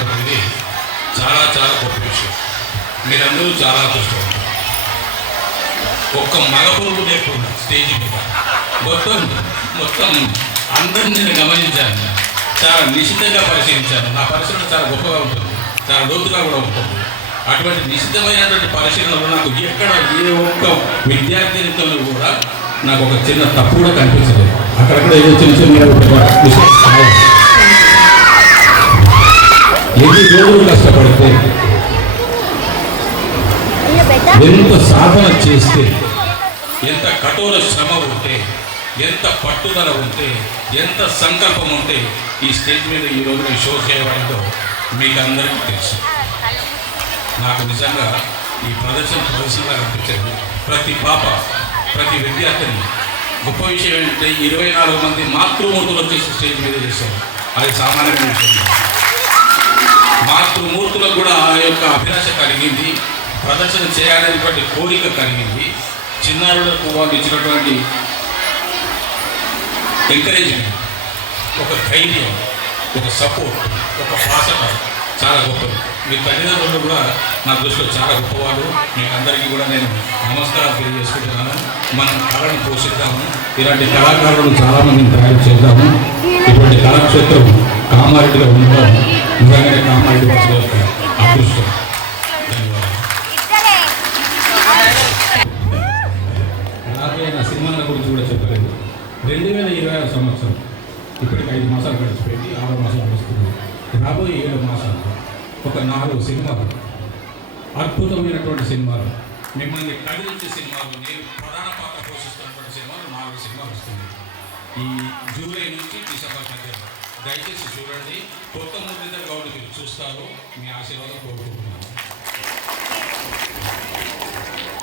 చేయడం అనేది చాలా చాలా గొప్ప విషయం. మీరందరూ చాలా అదృష్టం. ఒక్క మగ పురుగు లేకుండా స్టేజ్ మీద మొత్తం అందరినీ నేను గమనించాను. చాలా నిశ్చితంగా పరిశీలించాను. నా పరిశీలన చాలా గొప్పగా ఉంటుంది, చాలా లోతుగా కూడా ఉంటుంది. అటువంటి నిశ్చితమైనటువంటి పరిశీలనలో నాకు ఎక్కడ ఏ ఒక్క విద్యార్థినితో కూడా నాకు ఒక చిన్న తప్పు కూడా కనిపించలేదు. అక్కడక్కడ ఏదో చిన్న చిన్న ఎన్ని రోజులు కష్టపడితే, ఎంత సాధన చేస్తే, ఎంత కఠోర శ్రమ ఉంటే, ఎంత పట్టుదల ఉంటే, ఎంత సంకల్పం ఉంటే ఈ స్టేజ్ మీద ఈరోజు ఈ షో చేయడంలో మీకు అందరికీ తెలుసు. నాకు నిజంగా ఈ ప్రదర్శనగా అనిపించింది. ప్రతి పాప, ప్రతి విద్యార్థిని గొప్ప విషయం ఏంటంటే 24 మంది మాతృమూర్తులు వచ్చేసి స్టేజ్ మీద చేశారు. అది సామాన్యమైన విషయం. మాతృమూర్తులకు కూడా ఆ యొక్క అభిలాష కలిగింది, ప్రదర్శన చేయాలనేటువంటి కోరిక కలిగింది. చిన్నారులకు వాళ్ళు ఇచ్చినటువంటి ఎంకరేజ్మెంట్, ఒక ధైర్యం, ఒక సపోర్ట్, ఒక భాషట చాలా గొప్పది. మీ తల్లిదండ్రులు కూడా నా దృష్టిలో చాలా గొప్పవాళ్ళు. మీకు అందరికీ కూడా నేను నమస్కారాలు తెలియజేసుకుంటున్నాను. మనం కళను పోషిద్దాము, ఇలాంటి కళాకారులను చాలామందిని తయారు చేద్దాము. ఇటువంటి కళాక్షేత్రం కామారెడ్డిలో ఉండడం నిజంగానే కామారెడ్డి వాసుల యొక్క అదృష్టం. అలాగే నా సినిమాల గురించి కూడా చెప్పలేదు. 2026 సంవత్సరం ఇప్పటికి 5 మాసాలు గడిచిపోయింది, 6 మాసాలు వస్తుంది. రాబోయే 7 మాసాలు ఒక 4 సినిమాలు, అద్భుతమైనటువంటి సినిమాలు, మిమ్మల్ని కదిలించే సినిమాలు, నేను ప్రధాన పాత్ర పోషిస్తున్నటువంటి సినిమాలు 4 సినిమాలు వస్తుంది ఈ జూలై నుంచి డిసెంబర్ మధ్యలో. దయచేసి చూడండి. కొత్త మురళీధర్ గౌడ్కి చూస్తారు. మీ ఆశీర్వాదం కోరుకుంటున్నాను.